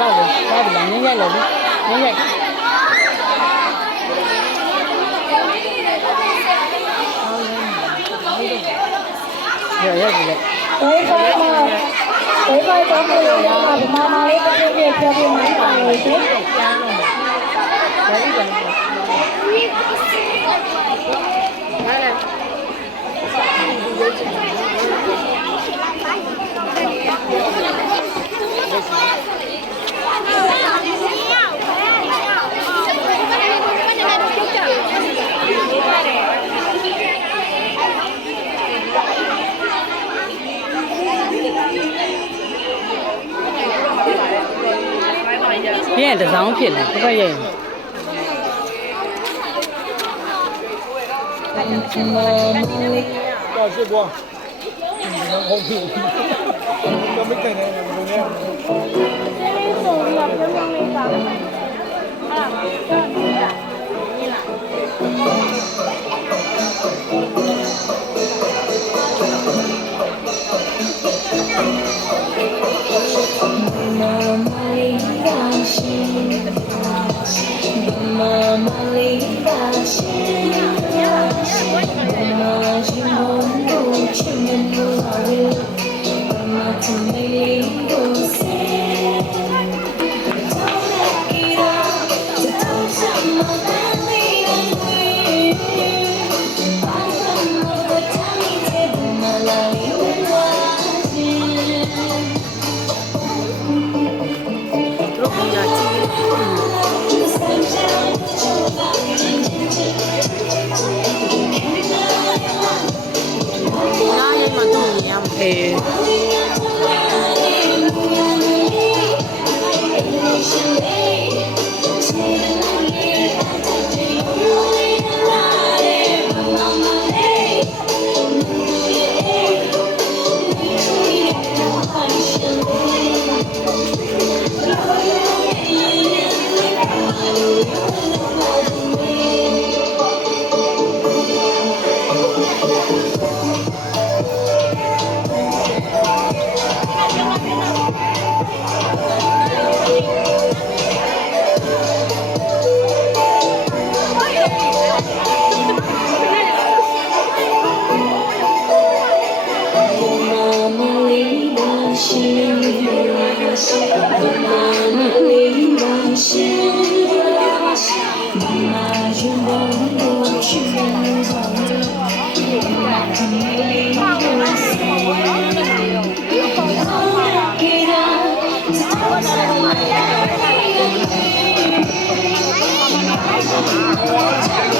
လောက်ပဲဒါဒီလားငင်းရိုက်လို့ငင်းရိုက်ရပြီလေအေးပါမအေးပါတော့ကိုရမှာဒီမှာလေးတစ်ခုပြည့်ပြည့်မှန်းပါလို့ရှင်ကြားလို့ဒါဒီကနေ့ဟာလေပြည့်တဲ့ဇောင်းဖြစ်တယ်ဘယ်ရဲ့တော့ဖြစ်သွားဒီတော့ဟုတ်ပြီတော့မကိနေတယ်ဘယ်နဲ့ဆိုရပြောင်းလေးပါအဲ့ဒါတော့ဒီလားThank you.